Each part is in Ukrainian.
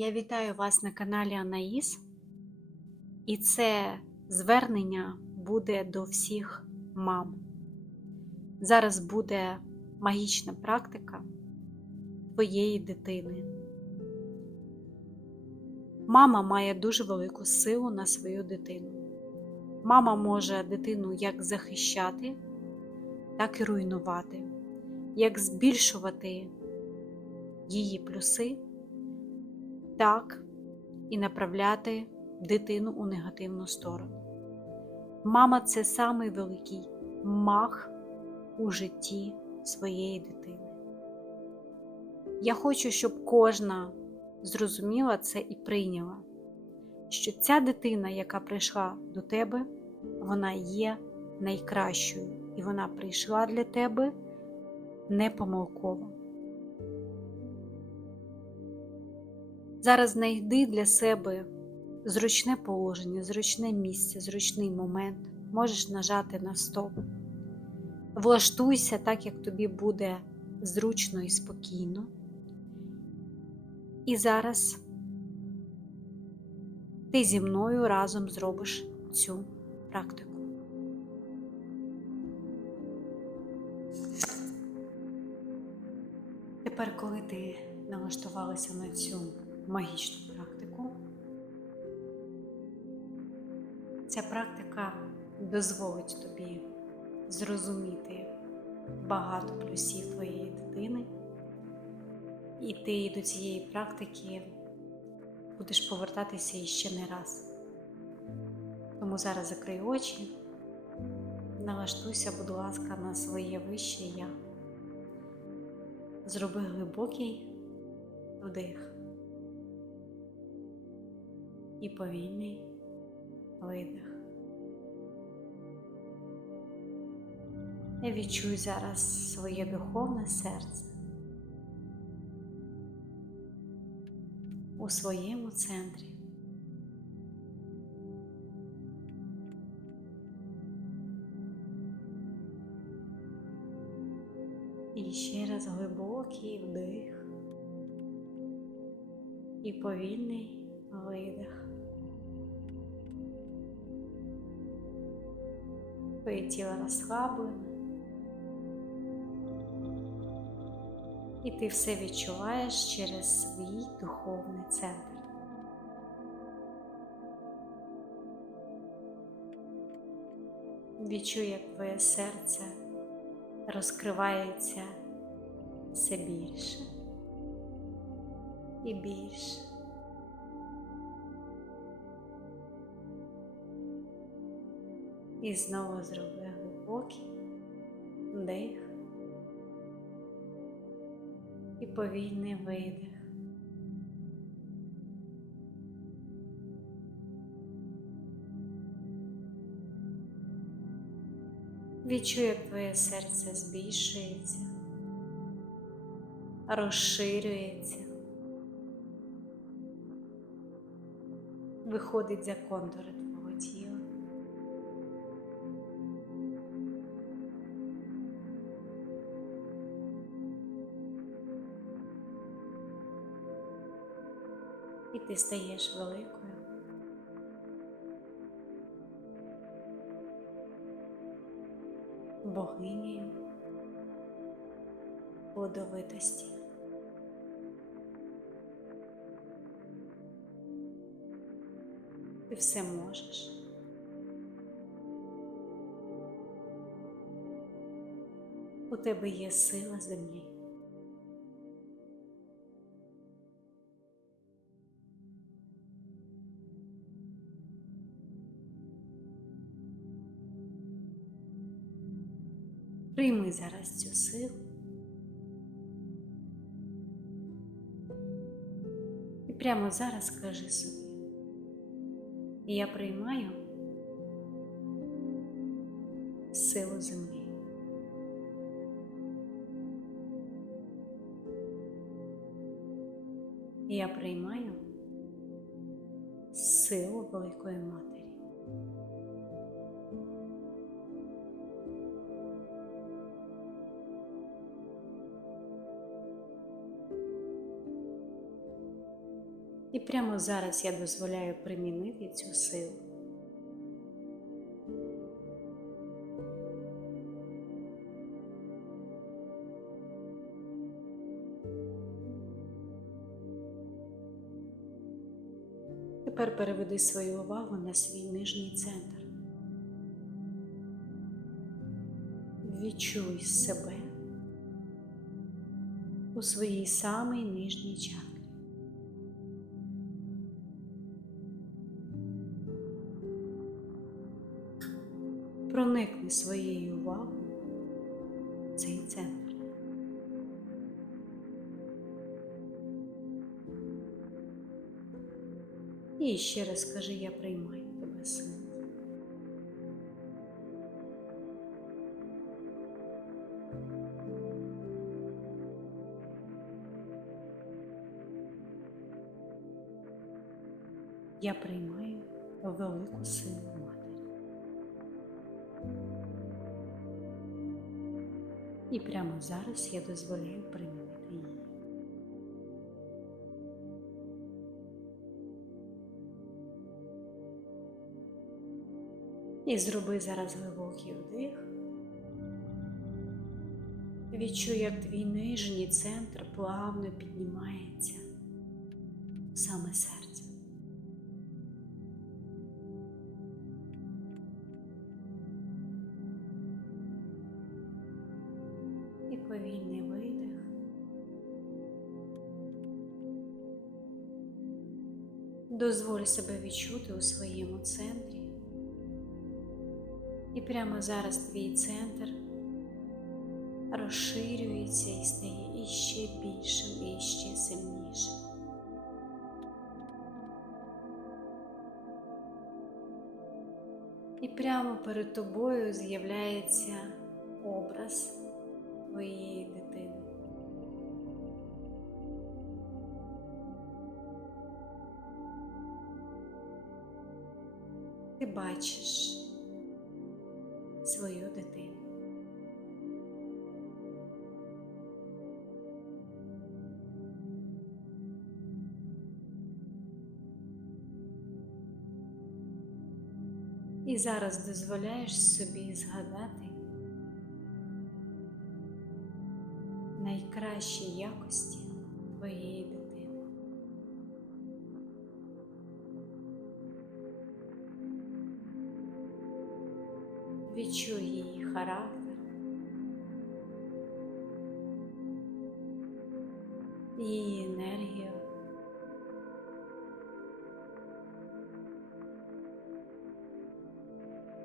Я вітаю вас на каналі Анаїс, і це звернення буде до всіх мам. Зараз буде магічна практика твоєї дитини. Мама має дуже велику силу на свою дитину. Мама може дитину як захищати, так і руйнувати, як збільшувати її плюси так і направляти дитину у негативну сторону. Мама це самий великий мах у житті своєї дитини. Я хочу, щоб кожна зрозуміла це і прийняла, що ця дитина, яка прийшла до тебе, вона є найкращою, і вона прийшла для тебе непомилково. Зараз знайди для себе зручне положення, зручне місце, зручний момент. Можеш нажати на стоп. Влаштуйся так, як тобі буде зручно і спокійно. І зараз ти зі мною разом зробиш цю практику. Тепер, коли ти налаштувалася на цю магічну практику. Ця практика дозволить тобі зрозуміти багато плюсів твоєї дитини, і ти до цієї практики будеш повертатися іще не раз. Тому зараз закрий очі, налаштуйся, будь ласка, на своє вище я. Зроби глибокий вдих і повільний видих. Я відчуй зараз своє духовне серце у своєму центрі. І ще раз глибокий вдих і повільний видих. Твоє тіло розслаблене. І ти все відчуваєш через свій духовний центр. Відчуй, як твоє серце розкривається все більше і більше. І знову зроби глибокий вдих. І повільний видих. Відчуй, як твоє серце збільшується, розширюється, виходить за контури ти стаєш великою. богинею плодовитості. Ти все можеш. У тебе є сила землі. Прийми зараз цю силу і прямо зараз скажи собі, я приймаю силу землі. Я приймаю силу Великої Матері. І прямо зараз я дозволяю примінити цю силу. Тепер переведи свою увагу на свій нижній центр. Відчуй себе у своїй самій нижній чакрі. Своєю увагою цей центр. І ще раз скажи, я приймаю тебе син. Я приймаю велику силу І прямо зараз я дозволяю прийняти її. І зроби зараз глибокий вдих. Відчуй, як твій нижній центр плавно піднімається саме серце. Дозволь себе відчути у своєму центрі. І прямо зараз твій центр розширюється і стає іще більшим і іще сильнішим. І прямо перед тобою з'являється образ твоєї бачиш свою дитину. І зараз дозволяєш собі згадати найкращі якості твоєї Відчуй її характер, її енергію.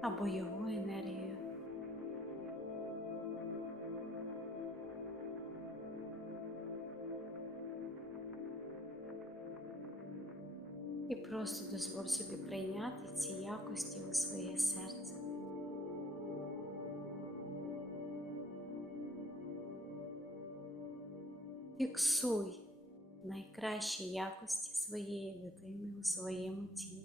Або його енергію. І просто дозволь собі прийняти ці якості у своє серце. Фіксуй найкращі якості своєї дитини у своєму тілі.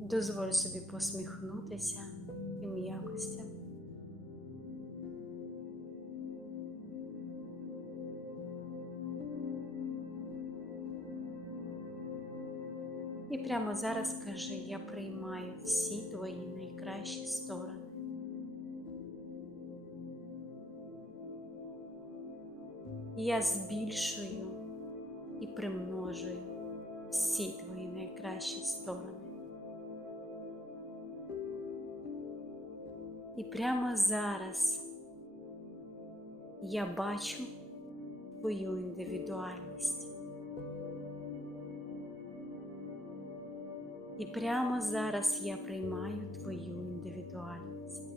Дозволь собі посміхнутися тим якостям. І прямо зараз кажи, я приймаю всі твої найкращі сторони. Я збільшую і примножую всі твої найкращі сторони. І прямо зараз я бачу твою індивідуальність. І прямо зараз я приймаю твою індивідуальність.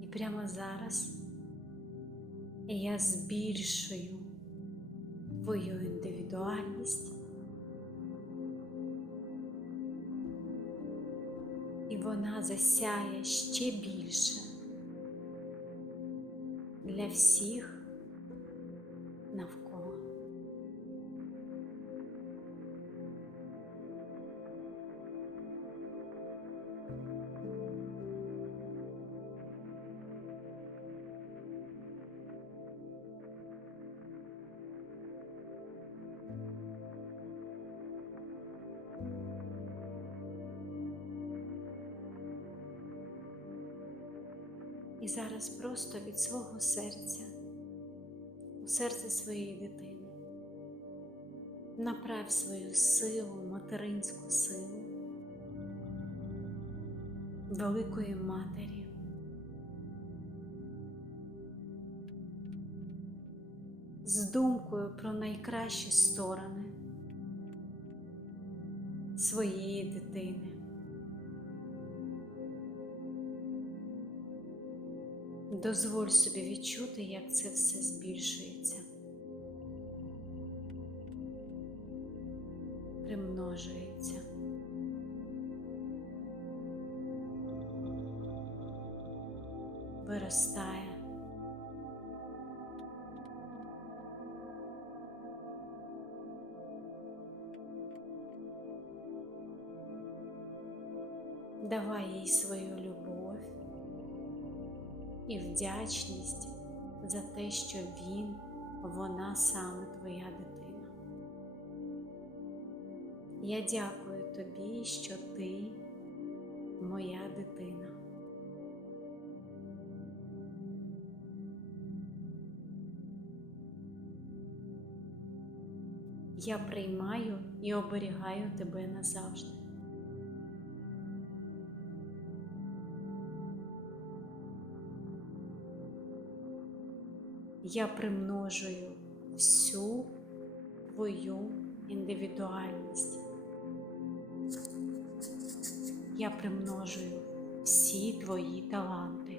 І прямо зараз я збільшую твою індивідуальність. і вона засяє ще більше для всіх навколо. І зараз просто від свого серця, у серце своєї дитини, направ свою силу, материнську силу великої матері. З думкою про найкращі сторони своєї дитини. Дозволь собі відчути, як це все збільшується, примножується. Виростає. Давай їй свою любов і вдячність за те, що він, вона саме твоя дитина. Я дякую тобі, що ти моя дитина. Я приймаю і оберігаю тебе назавжди. Я примножую всю твою індивідуальність. Я примножую всі твої таланти.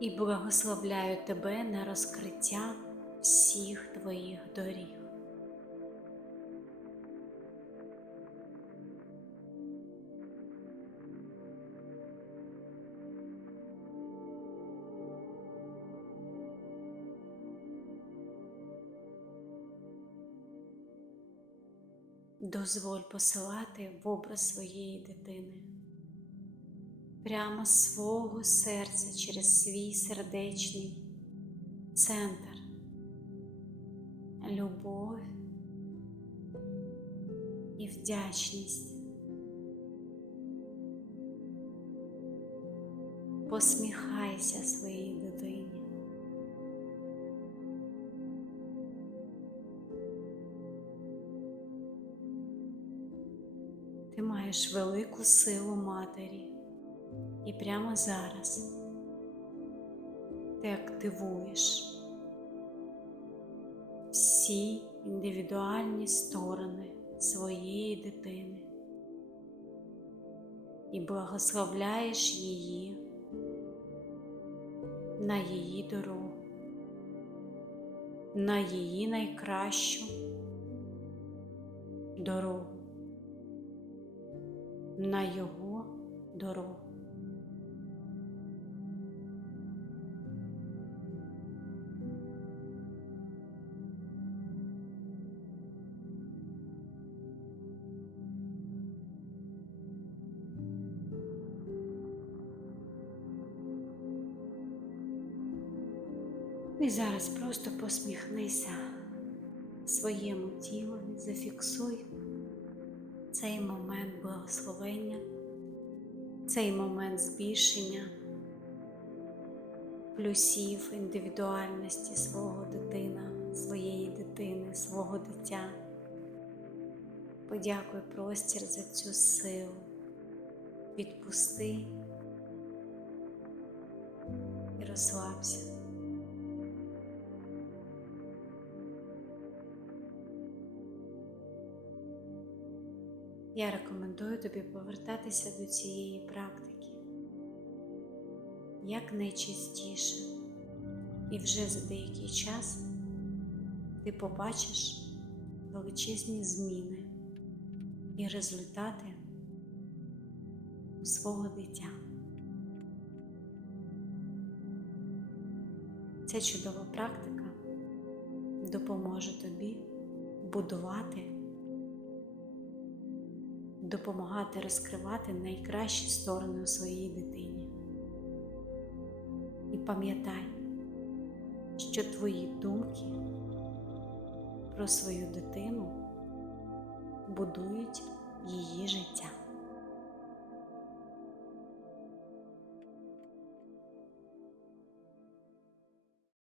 І благословляю тебе на розкриття всіх твоїх доріг. Дозволь посилати в образ своєї дитини, прямо з свого серця через свій сердечний центр, любов і вдячність. Посміхайся своїй дитині. Ти маєш велику силу матері, і прямо зараз ти активуєш всі індивідуальні сторони своєї дитини і благословляєш її на її дорогу, на її найкращу дорогу на його дорогу. І зараз просто посміхнися своєму тілу, зафіксуй цей момент благословення, цей момент збільшення плюсів індивідуальності свого дитина, своєї дитини, свого дитя. Подякуй простір за цю силу, відпусти і розслабся. Я рекомендую тобі повертатися до цієї практики як найчастіше, і вже за деякий час ти побачиш величезні зміни і результати свого дитя. Ця чудова практика допоможе тобі будувати, допомагати розкривати найкращі сторони у своїй дитині. І пам'ятай, що твої думки про свою дитину будують її життя.